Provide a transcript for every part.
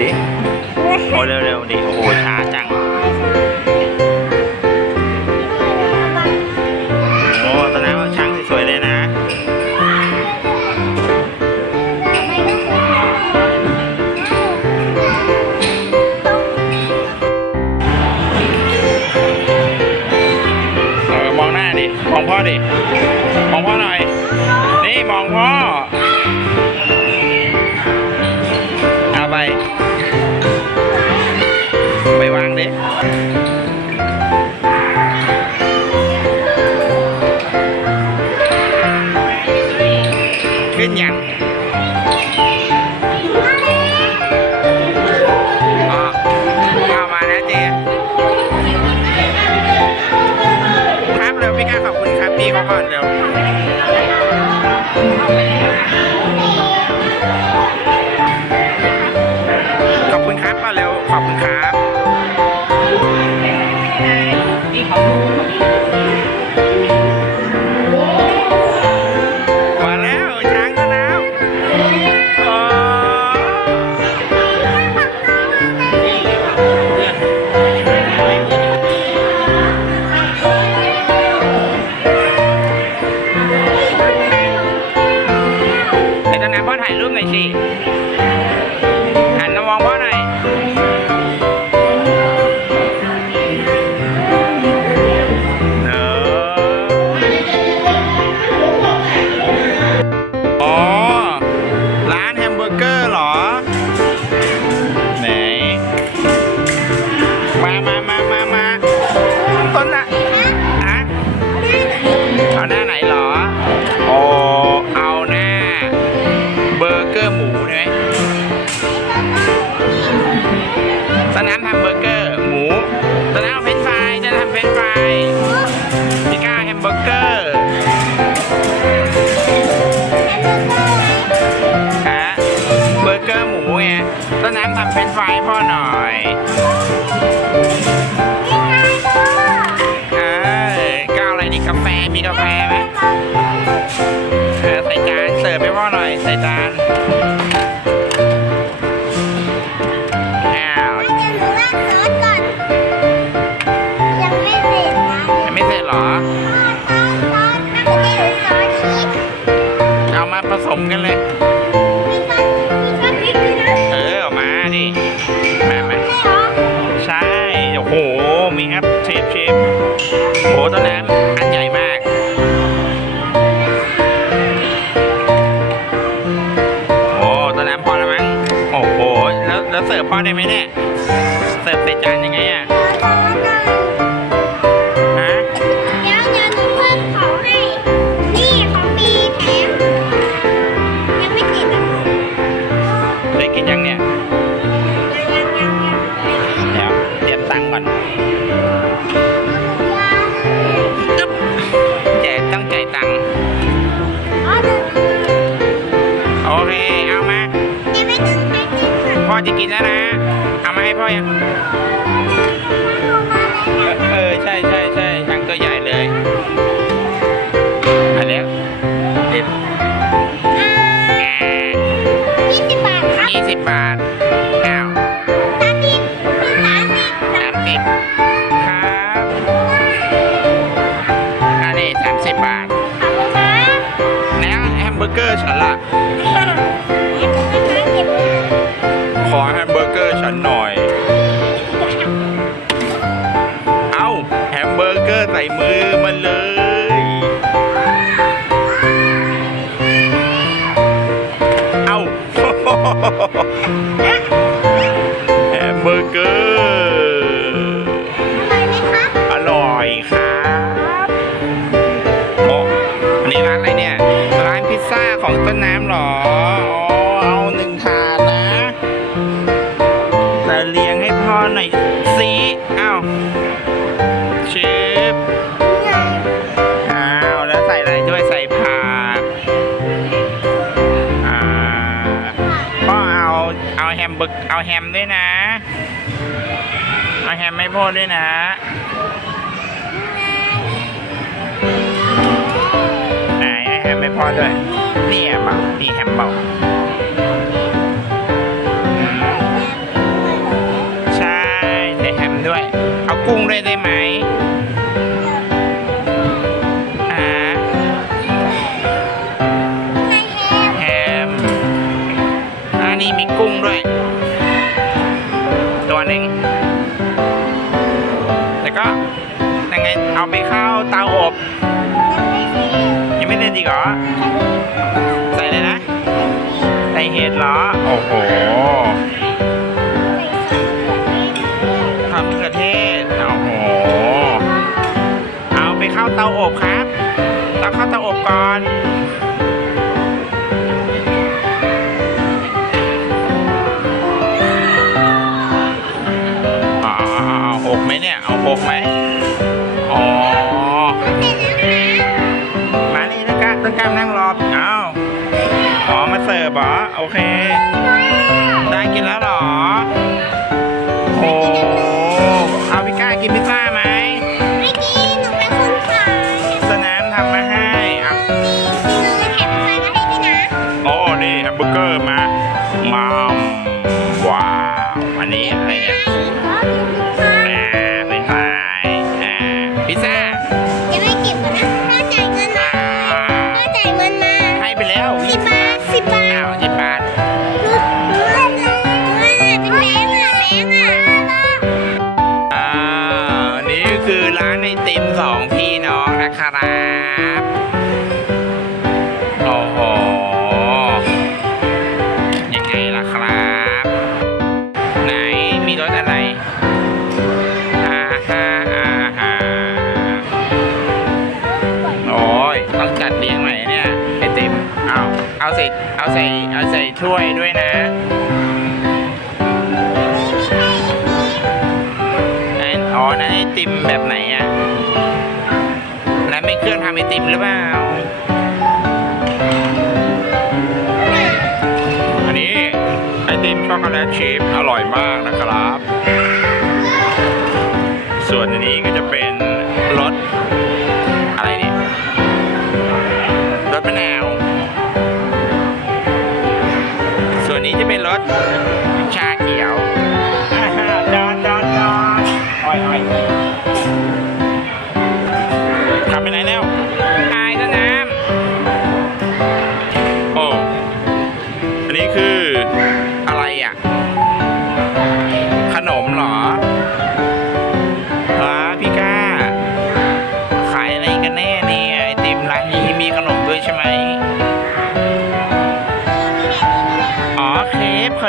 ดิโอ้เร็วๆดิโอ้โหช้าจังโอ้ตอนนั้นช่างสวยๆเลยนะเออมองหน้าดิ มองพ่อดิ มองพ่อหน่อย นี่มองพ่อ my partner. ให้พ่อหน่อยเออก้าวอะไรดีกาแฟมีกาแฟไหมเออใส่จานเสิร์ฟให้พ่อหน่อยใส่จานอ้าวยังไม่เสร็จนะยังไม่เสร็จหรอตอนตอนนักเรียนสอนอีกเอามาผสมกันเลย พ่อจะกินแล้วนะ เอามาให้พ่อยัง เออใช่ใช่ใช่ช่างก็ใหญ่เลยอันแล้เด็ดยี่สิบบาทครับยี่สิบบาทอ้าวสามสิบสามสิบสามสิบครับอันนี้สามสิบบาท แล้วแฮมเบอร์เกอร์ฉันละ เอาแฮมไม่โพดด้วยนะไหนแฮมไม่พอด้วยนี่แฮมล่านี่แฮมเปล่าใช่ใส่แฮมด้วย เอากุ้งด้วยได้ไหมนี่มีกุ้งด้วย ตัวหนึ่ง เอาไปเข้าเตาอบ ยังไม่เล่นอีกเหรอ ใส่เลยนะ ใส่เห็ดเหรอ โอ้โหทำมะเขือเทศโอ้โห เอาไปเข้าเตาอบครับเราเข้าเตาอบก่อนอ๋อเอาหกไหมเนี่ย เอาหกไหม เอาใส่เอาใส่เอาใส่ถ้วยด้วยนะนั่นอ๋อนั่นไอติมแบบไหนอะแล้วไม่เครื่องทำไอติมหรือเปล่า อันนี้ไอติมช็อกโกแลตชีพอร่อยมากนะครับ ส่วนอันนี้ก็จะเป็นรสอะไรเนี่ยรสมะนาว ว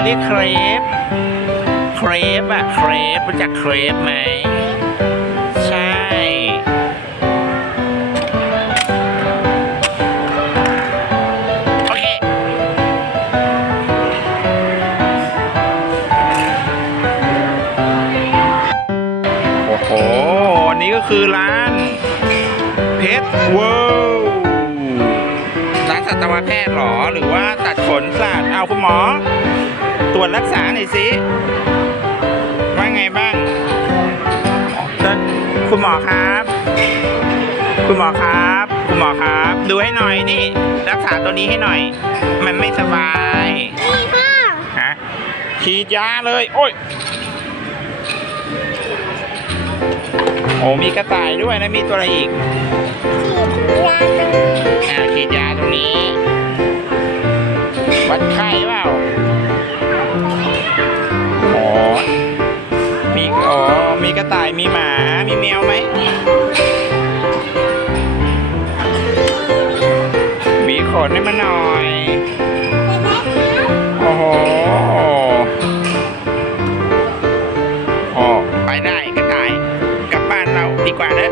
เรียกเครปเครปอะเครปรู้จักเครปไหมใช่ โอเค โอ้โหอันนี้ก็คือร้านเพชรเวิลด์ร้านสัตวแพทย์หรอ หรือว่าตัดขนสัตว์เอาคุณหมอ ตรวจรักษาหน่อยสิ ว่าไงบ้างต้นคุณหมอครับ คุณหมอครับ คุณหมอครับ ดูให้หน่อยนี่ รักษาตัวนี้ให้หน่อย มันไม่สบายนี่พ่อฮะฉีดยาเลย โอ้ย โอ้มีกระต่ายด้วยนะมีตัวอะไรอีกฉีดยาตรงอ่าฉีดยาตรงนี้วัดไข้เปล่าอ๋อ มีอ๋อมีกระต่ายมีหมา มีแมวไหม มีขนให้มันหน่อย โอ้โหโอ้ไปได้กระต่าย กลับบ้านเราดีกว่าเนอะ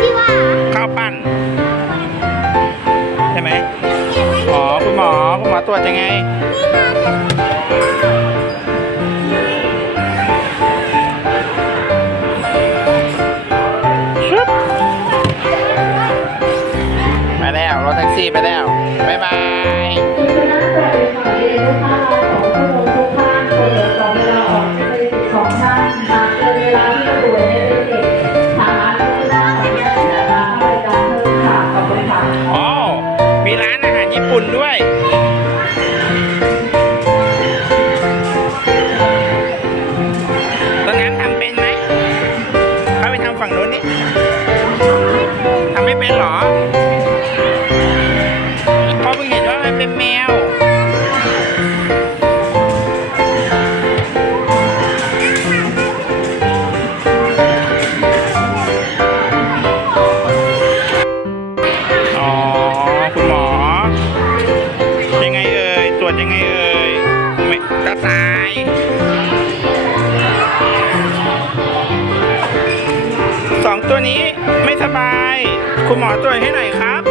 ที่ว่าข้าวปั้น ใช่ไหม อ๋อ คุณหมอ คุณหมอตรวจยังไง คุณหมอตรวจให้หน่อยครับ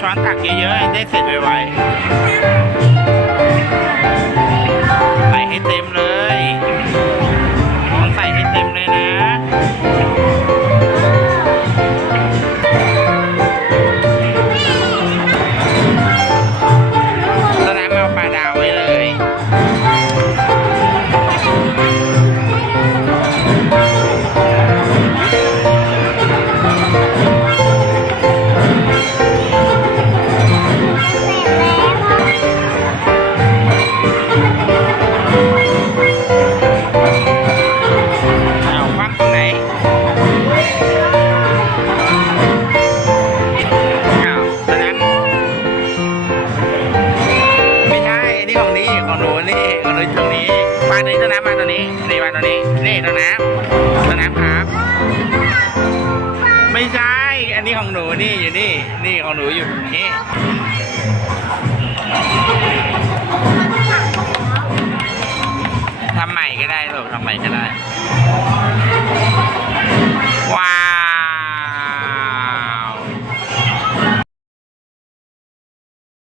ช้อนตักเยอะๆ ได้เสร็จไวๆางตัวนี้ต้นน้ำวางตัวนี้นี่วางตัวนี้นี่ต้นน้ำต้นน้ำครับ ไม่ใช่ อันนี้ของหนูนี่อยู่นี่ นี่ของหนูอยู่ตรงนี้ทำใหม่ก็ได้หรอกทำใหม่ก็ได้